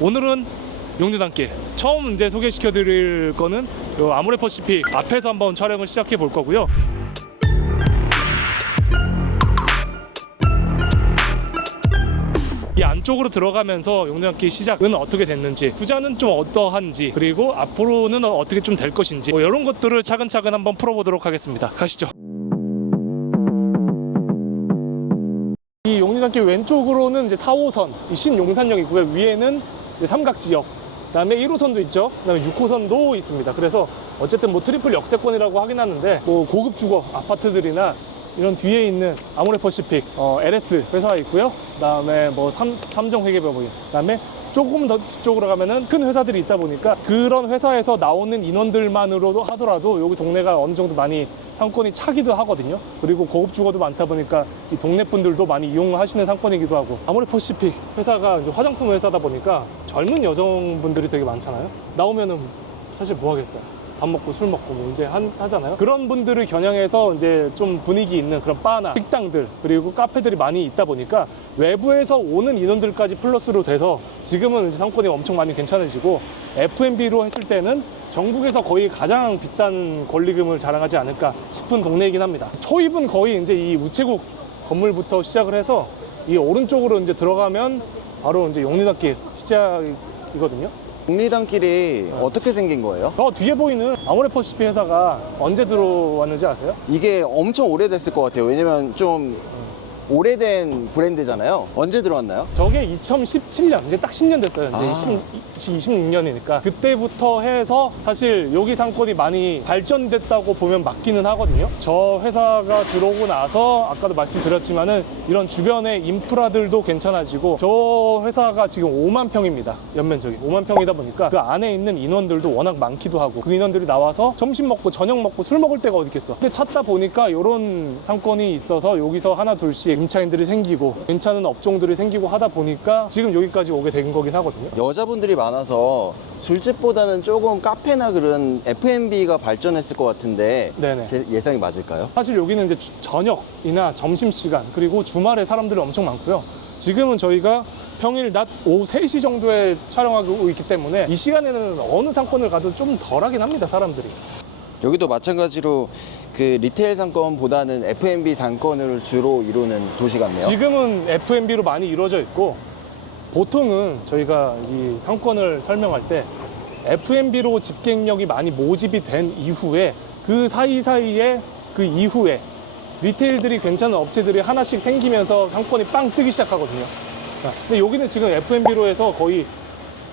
오늘은 용두단길 처음 이제 소개시켜 드릴 거는 요 아모레퍼시픽 앞에서 한번 촬영을 시작해 볼 거고요. 이 안쪽으로 들어가면서 용두단길 시작은 어떻게 됐는지, 투자는 좀 어떠한지, 그리고 앞으로는 어떻게 좀 될 것인지, 이런 것들을 차근차근 한번 풀어보도록 하겠습니다. 가시죠. 이 용두단길 왼쪽으로는 이제 4호선, 이 신용산역이고요. 위에는 이제 삼각지역, 그다음에 1호선도 있죠. 그다음에 6호선도 있습니다. 그래서 어쨌든 뭐 트리플 역세권이라고 하긴 하는데, 뭐 고급 주거 아파트들이나 이런 뒤에 있는 아모레퍼시픽 LS 회사가 있고요. 그다음에 뭐 삼성회계법인, 그다음에 조금 더 쪽으로 가면은 큰 회사들이 있다 보니까 그런 회사에서 나오는 인원들만으로도 하더라도 여기 동네가 어느 정도 많이 상권이 차기도 하거든요. 그리고 고급 주거도 많다 보니까 이 동네 분들도 많이 이용하시는 상권이기도 하고, 아모레퍼시픽 회사가 이제 화장품 회사다 보니까 젊은 여성분들이 되게 많잖아요. 나오면은 사실 뭐 하겠어요. 밥 먹고 술 먹고 뭐 이제 하잖아요. 그런 분들을 겨냥해서 이제 좀 분위기 있는 그런 바나 식당들, 그리고 카페들이 많이 있다 보니까 외부에서 오는 인원들까지 플러스로 돼서 지금은 이제 상권이 엄청 많이 괜찮아지고, F&B로 했을 때는 전국에서 거의 가장 비싼 권리금을 자랑하지 않을까 싶은 동네이긴 합니다. 초입은 거의 이제 이 우체국 건물부터 시작을 해서 이 오른쪽으로 이제 들어가면 바로 이제 용리단길 시작이거든요. 용리단길이 어떻게 생긴 거예요? 뒤에 보이는 아모레퍼시픽 회사가 언제 들어왔는지 아세요? 이게 엄청 오래됐을 것 같아요. 왜냐면 좀 오래된 브랜드잖아요. 언제 들어왔나요? 저게 2017년, 이제 딱 10년 됐어요. 이제 26년이니까. 그때부터 해서 사실 여기 상권이 많이 발전됐다고 보면 맞기는 하거든요. 저 회사가 들어오고 나서 아까도 말씀드렸지만은 이런 주변의 인프라들도 괜찮아지고, 저 회사가 지금 5만 평입니다. 연면적이 5만 평이다 보니까 그 안에 있는 인원들도 워낙 많기도 하고, 그 인원들이 나와서 점심 먹고 저녁 먹고 술 먹을 데가 어디 있겠어. 근데 찾다 보니까 이런 상권이 있어서 여기서 하나 둘씩 임차인들이 생기고 괜찮은 업종들이 생기고 하다 보니까 지금 여기까지 오게 된 거긴 하거든요. 여자분들이 많아서 술집보다는 조금 카페나 그런 F&B가 발전했을 것 같은데, 네네. 제 예상이 맞을까요? 사실 여기는 이제 저녁이나 점심시간, 그리고 주말에 사람들이 엄청 많고요. 지금은 저희가 평일 낮 오후 3시 정도에 촬영하고 있기 때문에 이 시간에는 어느 상권을 가도 좀 덜하긴 합니다, 사람들이. 여기도 마찬가지로 그 리테일 상권보다는 F&B 상권을 주로 이루는 도시 같네요. 지금은 F&B로 많이 이루어져 있고, 보통은 저희가 이 상권을 설명할 때 F&B로 집객력이 많이 모집이 된 이후에 그 사이사이에 그 이후에 리테일들이 괜찮은 업체들이 하나씩 생기면서 상권이 빵 뜨기 시작하거든요. 근데 여기는 지금 F&B로 해서 거의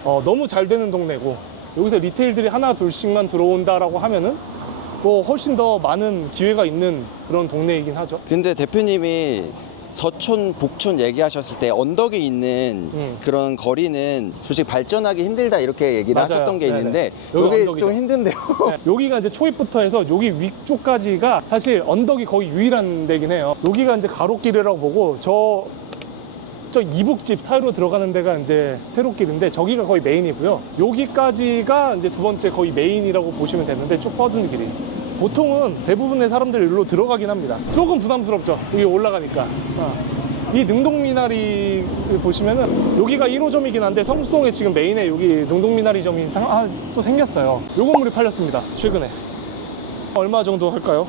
너무 잘 되는 동네고, 여기서 리테일들이 하나 둘씩만 들어온다라고 하면은 뭐 훨씬 더 많은 기회가 있는 그런 동네이긴 하죠. 근데 대표님이 서촌, 북촌 얘기하셨을 때 언덕에 있는 그런 거리는 솔직히 발전하기 힘들다 이렇게 얘기를 맞아요. 하셨던 게 네네. 있는데, 여기 이게 언덕이죠. 좀 힘든데요. 네, 여기가 이제 초입부터 해서 여기 위쪽까지가 사실 언덕이 거의 유일한 데긴 해요. 여기가 이제 가로길이라고 보고, 저 이북집 사이로 들어가는 데가 이제 세로길인데 저기가 거의 메인이고요. 여기까지가 이제 두 번째 거의 메인이라고 보시면 되는데, 쭉 뻗은 길이. 보통은 대부분의 사람들이 여기로 들어가긴 합니다. 조금 부담스럽죠, 여기 올라가니까. 이 능동미나리 보시면은 여기가 1호점이긴 한데 성수동에 지금 메인에 여기 능동미나리점이 또 생겼어요. 요 건물이 팔렸습니다, 최근에. 얼마 정도 할까요?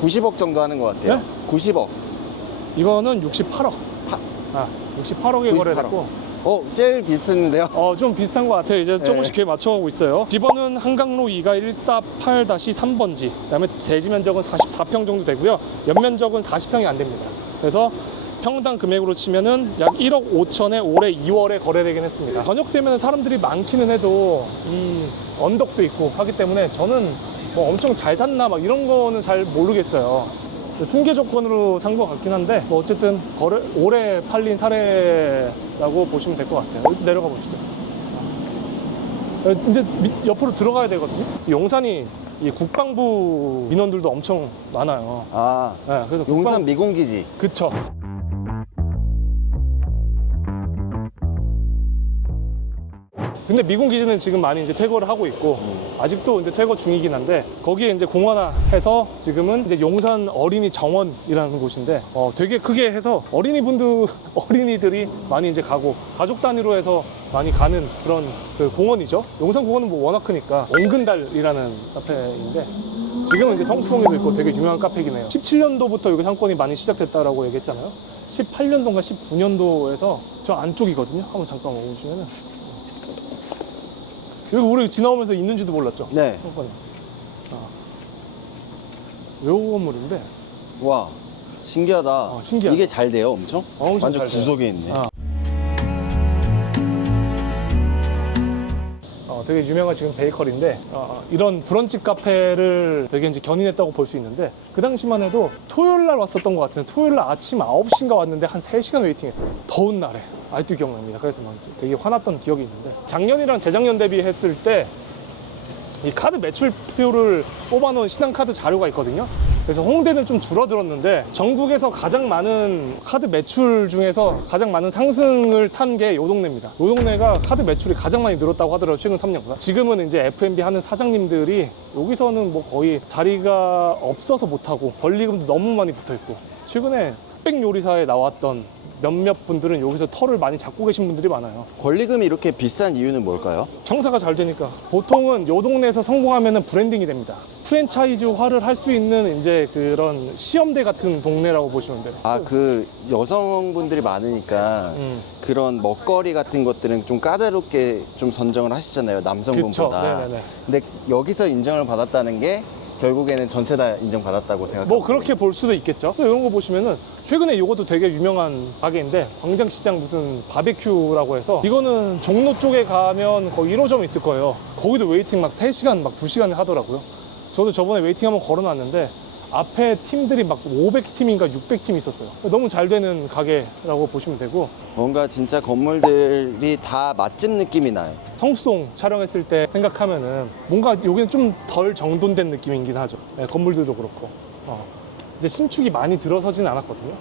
90억 정도 하는 것 같아요. 네? 90억. 이거는 68억. 68억에 거래됐고, 제일 비슷했는데요. 좀 비슷한 것 같아요. 이제 조금씩 기회 맞춰가고 있어요. 집원은 한강로 2가 148-3번지, 그다음에 대지 면적은 44평 정도 되고요. 연면적은 40평이 안 됩니다. 그래서 평당 금액으로 치면은 약 1억 5천에 올해 2월에 거래되긴 했습니다. 저녁 되면 사람들이 많기는 해도 이 언덕도 있고 하기 때문에 저는 뭐 엄청 잘 샀나 막 이런 거는 잘 모르겠어요. 승계 조건으로 산 것 같긴 한데, 뭐 어쨌든 올해 팔린 사례라고 보시면 될 것 같아요. 여기 내려가 보시죠. 이제 옆으로 들어가야 되거든요. 용산이 이 국방부 인원들도 엄청 많아요. 네, 그래서 용산 미군기지. 그쵸. 근데 미군 기지는 지금 많이 이제 퇴거를 하고 있고 아직도 이제 퇴거 중이긴 한데 거기에 이제 공원화해서 지금은 이제 용산 어린이 정원이라는 곳인데 되게 크게 해서 어린이들이 많이 이제 가고 가족 단위로 해서 많이 가는 그런 그 공원이죠. 용산 공원은 뭐 워낙 크니까 원근달이라는 카페인데 지금은 이제 성수동에도 있고 되게 유명한 카페이긴 해요. 17년도부터 여기 상권이 많이 시작됐다라고 얘기했잖아요. 18년도인가 19년도에서 저 안쪽이거든요. 한번 잠깐 오시면은 여기 우리 지나오면서 있는지도 몰랐죠? 네. 상권이. 요 건물인데 와, 신기하다. 신기하다. 이게 잘 돼요, 엄청? 엄청 완전 잘 돼요. 구석에 있네. 되게 유명한 지금 베이커리인데 이런 브런치 카페를 되게 이제 견인했다고 볼 수 있는데 그 당시만 해도 토요일 날 왔었던 것 같은데 토요일 날 아침 9시인가 왔는데 한 3시간 웨이팅했어요. 더운 날에. 아직도 기억납니다. 그래서 막 되게 화났던 기억이 있는데 작년이랑 재작년 대비했을 때 이 카드 매출표를 뽑아놓은 신한카드 자료가 있거든요. 그래서 홍대는 좀 줄어들었는데 전국에서 가장 많은 카드 매출 중에서 가장 많은 상승을 탄 게 요 동네입니다. 요 동네가 카드 매출이 가장 많이 늘었다고 하더라고요. 최근 3년간. 지금은 이제 F&B 하는 사장님들이 여기서는 뭐 거의 자리가 없어서 못하고 권리금도 너무 많이 붙어있고 최근에 흑백 요리사에 나왔던 몇몇 분들은 여기서 털을 많이 잡고 계신 분들이 많아요. 권리금이 이렇게 비싼 이유는 뭘까요? 장사가 잘 되니까. 보통은 요 동네에서 성공하면 브랜딩이 됩니다. 프랜차이즈화를 할 수 있는 이제 그런 시험대 같은 동네라고 보시면 돼요. 아, 그 여성분들이 많으니까 그런 먹거리 같은 것들은 좀 까다롭게 좀 선정을 하시잖아요, 남성분보다. 그쵸. 네네네. 근데 여기서 인정을 받았다는 게 결국에는 전체 다 인정받았다고 생각합니다. 뭐 그렇게 볼 수도 있겠죠. 이런 거 보시면은 최근에 이것도 되게 유명한 가게인데 광장시장 무슨 바베큐라고 해서 이거는 종로 쪽에 가면 거의 1호점 있을 거예요. 거기도 웨이팅 막 3시간 막 2시간 하더라고요. 저도 저번에 웨이팅 한번 걸어놨는데 앞에 팀들이 막 500팀인가 600팀 있었어요. 너무 잘 되는 가게라고 보시면 되고 뭔가 진짜 건물들이 다 맛집 느낌이 나요. 성수동 촬영했을 때 생각하면은 뭔가 여기는 좀 덜 정돈된 느낌이긴 하죠. 네, 건물들도 그렇고 이제 신축이 많이 들어서진 않았거든요.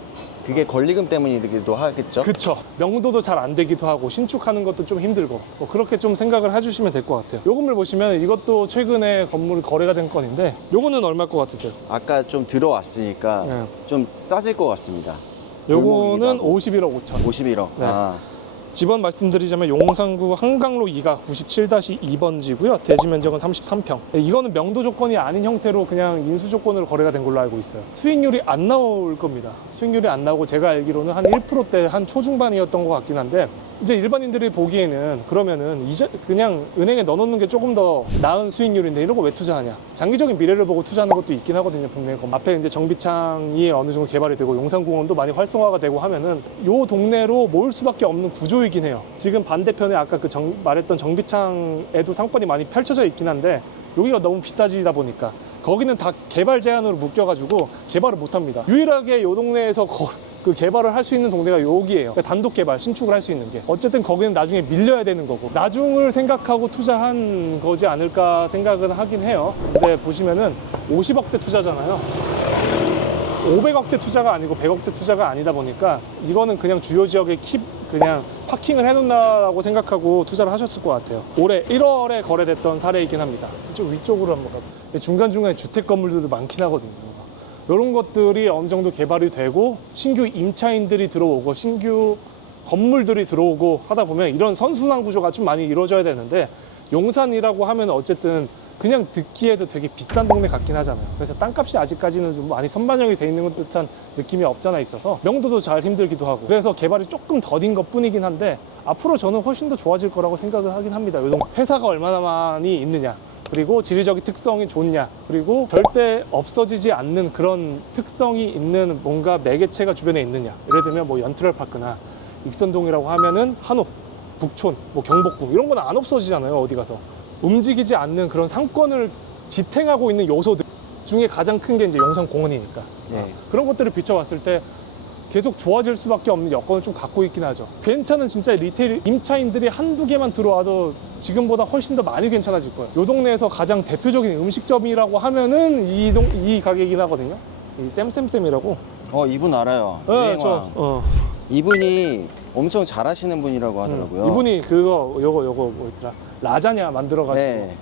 그게 권리금 때문이기도 하겠죠? 그쵸. 명도도 잘 안 되기도 하고 신축하는 것도 좀 힘들고 뭐 그렇게 좀 생각을 해주시면 될 것 같아요. 요 건물 보시면 이것도 최근에 건물 거래가 된 건인데 요거는 얼마일 것 같으세요? 아까 좀 들어왔으니까 네. 좀 싸질 것 같습니다. 요거는 골목이기도 하고. 51억 5천. 51억. 네. 아, 집원 말씀드리자면 용산구 한강로 2가 97-2번지고요. 대지 면적은 33평. 이거는 명도 조건이 아닌 형태로 그냥 인수 조건으로 거래가 된 걸로 알고 있어요. 수익률이 안 나올 겁니다. 수익률이 안 나오고 제가 알기로는 한 1%대 한 초중반이었던 것 같긴 한데 이제 일반인들이 보기에는 그러면은 이제 그냥 은행에 넣어놓는 게 조금 더 나은 수익률인데 이런 거 왜 투자하냐? 장기적인 미래를 보고 투자하는 것도 있긴 하거든요, 분명히. 앞에 이제 정비창이 어느 정도 개발이 되고 용산공원도 많이 활성화가 되고 하면은 요 동네로 모일 수밖에 없는 구조이긴 해요. 지금 반대편에 아까 그 말했던 정비창에도 상권이 많이 펼쳐져 있긴 한데 여기가 너무 비싸지다 보니까 거기는 다 개발 제한으로 묶여가지고 개발을 못 합니다. 유일하게 요 동네에서 그 개발을 할 수 있는 동네가 여기예요. 그러니까 단독 개발, 신축을 할 수 있는 게. 어쨌든 거기는 나중에 밀려야 되는 거고 나중을 생각하고 투자한 거지 않을까 생각은 하긴 해요. 근데 보시면은 50억대 투자잖아요. 500억대 투자가 아니고 100억대 투자가 아니다 보니까 이거는 그냥 주요 지역에 그냥 파킹을 해놓는다고 생각하고 투자를 하셨을 것 같아요. 올해 1월에 거래됐던 사례이긴 합니다. 좀 위쪽으로 한번 가볼게요. 중간중간에 주택 건물들도 많긴 하거든요. 이런 것들이 어느 정도 개발이 되고 신규 임차인들이 들어오고 신규 건물들이 들어오고 하다 보면 이런 선순환 구조가 좀 많이 이루어져야 되는데 용산이라고 하면 어쨌든 그냥 듣기에도 되게 비싼 동네 같긴 하잖아요. 그래서 땅값이 아직까지는 좀 많이 선반영이 돼 있는 듯한 느낌이 없잖아 있어서 명도도 잘 힘들기도 하고 그래서 개발이 조금 더딘 것 뿐이긴 한데 앞으로 저는 훨씬 더 좋아질 거라고 생각을 하긴 합니다. 회사가 얼마나 많이 있느냐 그리고 지리적인 특성이 좋냐 그리고 절대 없어지지 않는 그런 특성이 있는 뭔가 매개체가 주변에 있느냐 예를 들면 뭐 연트럴파크나 익선동이라고 하면은 한옥, 북촌, 뭐 경복궁 이런 건 안 없어지잖아요. 어디 가서 움직이지 않는 그런 상권을 지탱하고 있는 요소들 중에 가장 큰 게 이제 용산공원이니까 네. 그런 것들을 비춰봤을 때 계속 좋아질 수밖에 없는 여건을 좀 갖고 있긴 하죠. 괜찮은 진짜 리테일 임차인들이 한두 개만 들어와도 지금보다 훨씬 더 많이 괜찮아질 거예요. 요 동네에서 가장 대표적인 음식점이라고 하면은 이 가게이긴 하거든요. 이 쌤쌤쌤이라고. 이분 알아요. 네, 유행왕. 저 이분이 엄청 잘하시는 분이라고 하더라고요. 이분이 그거 요거 뭐 있더라, 라자냐 만들어가지고 네.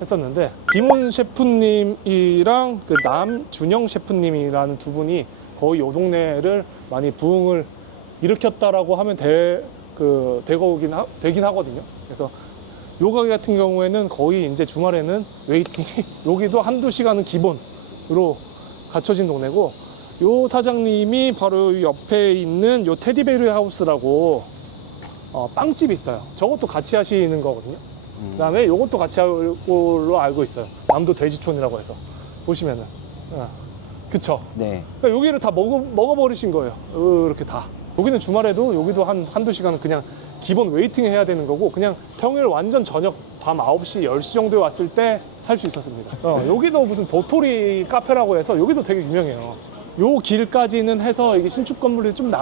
했었는데, 김훈 셰프님이랑 그 남준영 셰프님이라는 두 분이 거의 요 동네를 많이 부흥을 일으켰다라고 하면 되긴 하거든요. 그래서 요 가게 같은 경우에는 거의 이제 주말에는 웨이팅이 여기도 한두 시간은 기본으로 갖춰진 동네고, 요 사장님이 바로 이 옆에 있는 요 테디베리 하우스라고 빵집이 있어요. 저것도 같이 하시는 거거든요. 그다음에 요것도 같이 할 걸로 알고 있어요. 남도 돼지촌이라고 해서 보시면은 그쵸? 네. 그러니까 여기를 다 먹어버리신 거예요. 이렇게 다. 여기는 주말에도 여기도 한두 시간은 그냥 기본 웨이팅 해야 되는 거고, 그냥 평일 완전 저녁 밤 9시, 10시 정도에 왔을 때 살 수 있었습니다. 여기도 무슨 도토리 카페라고 해서 여기도 되게 유명해요. 요 길까지는 해서 이게 신축 건물이 좀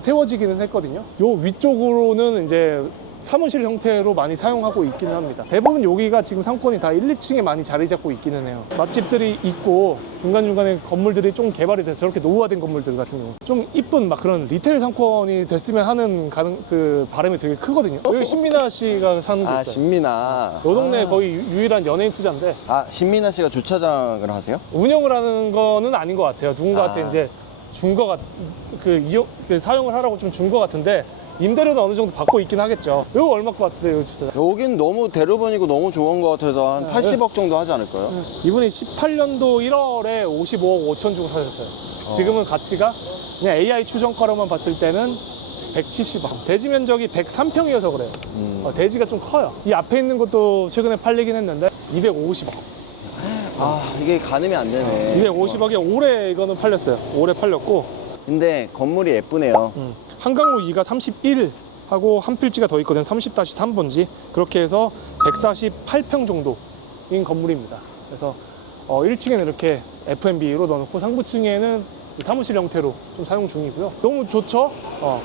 세워지기는 했거든요. 요 위쪽으로는 이제 사무실 형태로 많이 사용하고 있기는 합니다. 대부분 여기가 지금 상권이 다 1, 2층에 많이 자리 잡고 있기는 해요. 맛집들이 있고 중간중간에 건물들이 좀 개발이 돼서 저렇게 노후화된 건물들 같은 경우 좀 이쁜 막 그런 리테일 상권이 됐으면 하는 그 바람이 되게 크거든요. 여기 신민아 씨가 사는 곳 있어요. 신민아. 요 동네 거의 유일한 연예인 투자인데, 신민아 씨가 주차장을 하세요? 운영을 하는 거는 아닌 것 같아요. 누군가한테 이제 준 거 사용을 하라고 좀 준 거 같은데, 임대료는 어느 정도 받고 있긴 하겠죠. 이거 얼마 것 같아요, 진짜? 여긴 너무 대로변이고 너무 좋은 것 같아서 한 80억 정도 하지 않을까요? 이분이 18년도 1월에 55억 5천 주고 사셨어요. 지금은 가치가 그냥 AI 추정가로만 봤을 때는 170억. 대지 면적이 103평이어서 그래요. 대지가 좀 커요. 이 앞에 있는 것도 최근에 팔리긴 했는데 250억. 이게 가늠이 안 되네. 250억에 올해 이거는 팔렸어요. 올해 팔렸고. 근데 건물이 예쁘네요. 한강로 2가 31 하고 한 필지가 더 있거든요. 30-3번지. 그렇게 해서 148평 정도인 건물입니다. 그래서 1층에는 이렇게 F&B로 넣어놓고 상부층에는 사무실 형태로 좀 사용 중이고요. 너무 좋죠?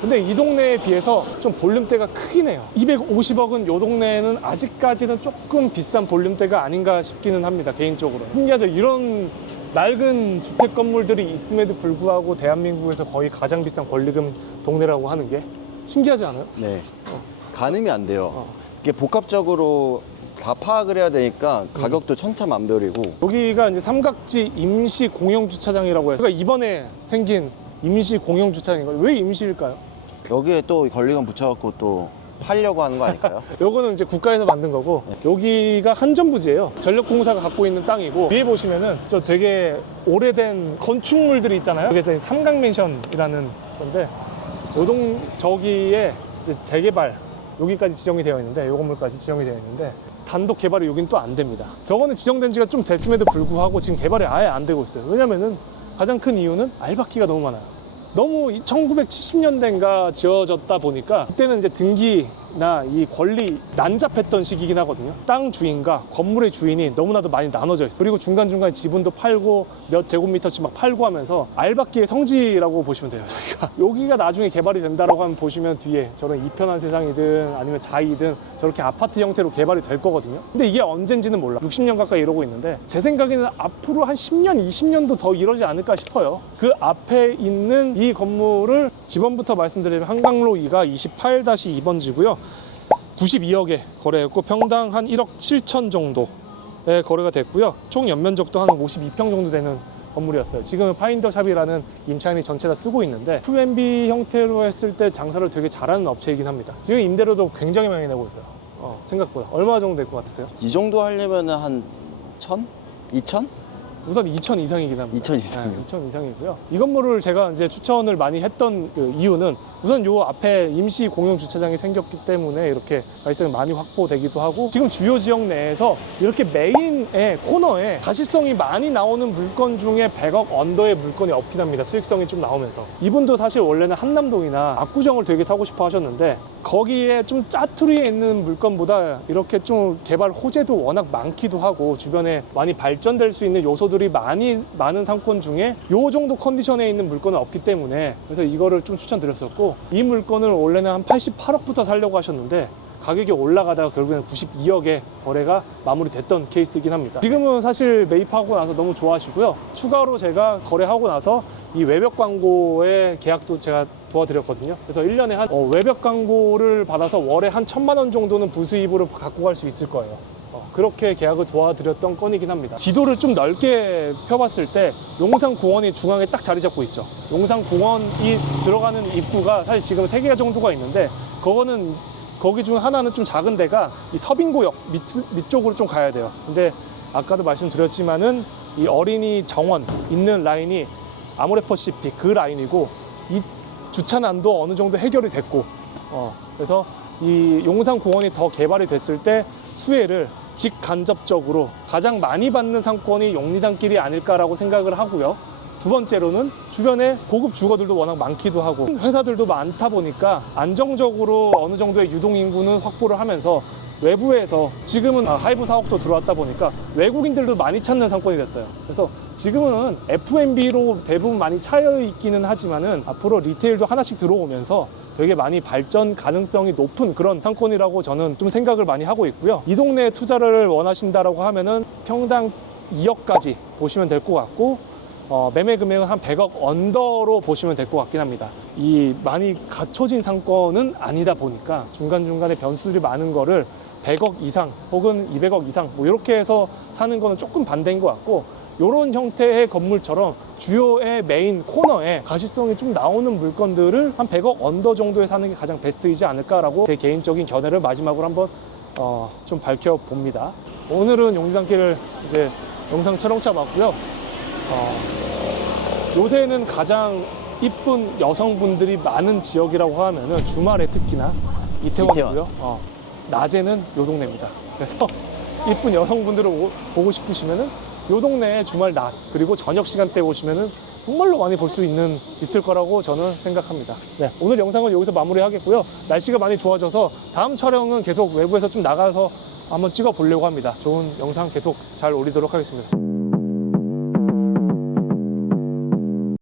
근데 이 동네에 비해서 좀 볼륨대가 크긴 해요. 250억은 이 동네는 아직까지는 조금 비싼 볼륨대가 아닌가 싶기는 합니다. 개인적으로. 신기하죠? 이런 낡은 주택 건물들이 있음에도 불구하고 대한민국에서 거의 가장 비싼 권리금 동네라고 하는 게 신기하지 않아요? 네. 가늠이 안 돼요. 이게 복합적으로 다 파악을 해야 되니까 가격도 천차만별이고. 여기가 이제 삼각지 임시 공영 주차장이라고 해서, 그러니까 이번에 생긴 임시 공영 주차장인 거예요. 왜 임시일까요? 여기에 또 권리금 붙여갖고 또 팔려고 하는 거 아닐까요? 요거는 이제 국가에서 만든 거고, 여기가 한전부지예요. 전력공사가 갖고 있는 땅이고, 위에 보시면은 저 되게 오래된 건축물들이 있잖아요. 그래서 삼강맨션이라는 건데, 저기에 이제 재개발 여기까지 지정이 되어 있는데, 요 건물까지 지정이 되어 있는데 단독 개발이 여긴 또 안 됩니다. 저거는 지정된 지가 좀 됐음에도 불구하고 지금 개발이 아예 안 되고 있어요. 왜냐면은 가장 큰 이유는 알박기가 너무 많아요. 너무 1970년대인가 지어졌다 보니까 그때는 이제 등기나 이 권리 난잡했던 시기이긴 하거든요. 땅 주인과 건물의 주인이 너무나도 많이 나눠져 있어요. 그리고 중간중간에 지분도 팔고 몇 제곱미터씩 막 팔고 하면서 알박기의 성지라고 보시면 돼요, 저희가. 여기가 나중에 개발이 된다라고 하면 보시면 뒤에 저런 이편한 세상이든 아니면 자이든 저렇게 아파트 형태로 개발이 될 거거든요. 근데 이게 언젠지는 몰라. 60년 가까이 이러고 있는데 제 생각에는 앞으로 한 10년, 20년도 더 이러지 않을까 싶어요. 그 앞에 있는 이 건물을 지번부터 말씀드리면 한강로 2가 28-2번지고요. 92억에 거래했고 평당 한 1억 7천 정도에 거래가 됐고요. 총 연면적도 한 52평 정도 되는 건물이었어요. 지금은 파인더샵이라는 임차인이 전체 다 쓰고 있는데 F&B 형태로 했을 때 장사를 되게 잘하는 업체이긴 합니다. 지금 임대료도 굉장히 많이 내고 있어요. 생각보다. 얼마 정도 될 것 같으세요? 이 정도 하려면 한 1,000? 2,000? 우선 2천 이상이긴 합니다. 2,000 이상이요? 네, 2천 이상이고요. 이 건물을 제가 이제 추천을 많이 했던 그 이유는 우선 요 앞에 임시 공용 주차장이 생겼기 때문에 이렇게 발생이 많이 확보되기도 하고, 지금 주요 지역 내에서 이렇게 메인의 코너에 가시성이 많이 나오는 물건 중에 100억 언더의 물건이 없긴 합니다. 수익성이 좀 나오면서. 이분도 사실 원래는 한남동이나 압구정을 되게 사고 싶어 하셨는데 거기에 좀 짜투리에 있는 물건보다 이렇게 좀 개발 호재도 워낙 많기도 하고 주변에 많이 발전될 수 있는 요소들이 많은 상권 중에 요 정도 컨디션에 있는 물건은 없기 때문에, 그래서 이거를 좀 추천드렸었고, 이 물건을 원래는 한 88억부터 사려고 하셨는데 가격이 올라가다가 결국에는 92억에 거래가 마무리됐던 케이스이긴 합니다. 지금은 사실 매입하고 나서 너무 좋아하시고요. 추가로 제가 거래하고 나서 이 외벽 광고의 계약도 제가 도와드렸거든요. 그래서 1년에 한 외벽 광고를 받아서 월에 한 1,000만 원 정도는 부수입으로 갖고 갈 수 있을 거예요. 그렇게 계약을 도와드렸던 건이긴 합니다. 지도를 좀 넓게 펴봤을 때 용산공원이 중앙에 딱 자리 잡고 있죠. 용산공원이 들어가는 입구가 사실 지금 3개 정도가 있는데 거기 중 하나는 좀 작은 데가 이 서빙고역 밑쪽으로 좀 가야 돼요. 근데 아까도 말씀드렸지만은 이 어린이 정원 있는 라인이 아모레퍼시픽 그 라인이고 이 주차난도 어느 정도 해결이 됐고 그래서 이 용산공원이 더 개발이 됐을 때 수혜를 직간접적으로 가장 많이 받는 상권이 용리단길이 아닐까라고 생각을 하고요. 두 번째로는 주변에 고급 주거들도 워낙 많기도 하고 회사들도 많다 보니까 안정적으로 어느 정도의 유동인구는 확보를 하면서 외부에서 지금은 하이브 사옥도 들어왔다 보니까 외국인들도 많이 찾는 상권이 됐어요. 그래서 지금은 F&B로 대부분 많이 차여 있기는 하지만은 앞으로 리테일도 하나씩 들어오면서 되게 많이 발전 가능성이 높은 그런 상권이라고 저는 좀 생각을 많이 하고 있고요. 이 동네에 투자를 원하신다라고 하면은 평당 2억까지 보시면 될 것 같고 매매 금액은 한 100억 언더로 보시면 될 것 같긴 합니다. 이 많이 갖춰진 상권은 아니다 보니까 중간중간에 변수들이 많은 거를 100억 이상 혹은 200억 이상 뭐 이렇게 해서 사는 거는 조금 반대인 것 같고, 이런 형태의 건물처럼 주요의 메인 코너에 가시성이 좀 나오는 물건들을 한 100억 언더 정도에 사는 게 가장 베스트이지 않을까라고 제 개인적인 견해를 마지막으로 한번 좀 밝혀봅니다. 오늘은 용리단길을 이제 영상 촬영 잡았고요. 요새는 가장 이쁜 여성분들이 많은 지역이라고 하면은 주말에 특히나 이태원이고요. 낮에는 요 동네입니다. 그래서 이쁜 여성분들을 보고 싶으시면은 요 동네에 주말 낮 그리고 저녁 시간대 오시면은 정말로 많이 볼 수 있을 거라고 저는 생각합니다. 네, 오늘 영상은 여기서 마무리하겠고요. 날씨가 많이 좋아져서 다음 촬영은 계속 외부에서 좀 나가서 한번 찍어 보려고 합니다. 좋은 영상 계속 잘 올리도록 하겠습니다.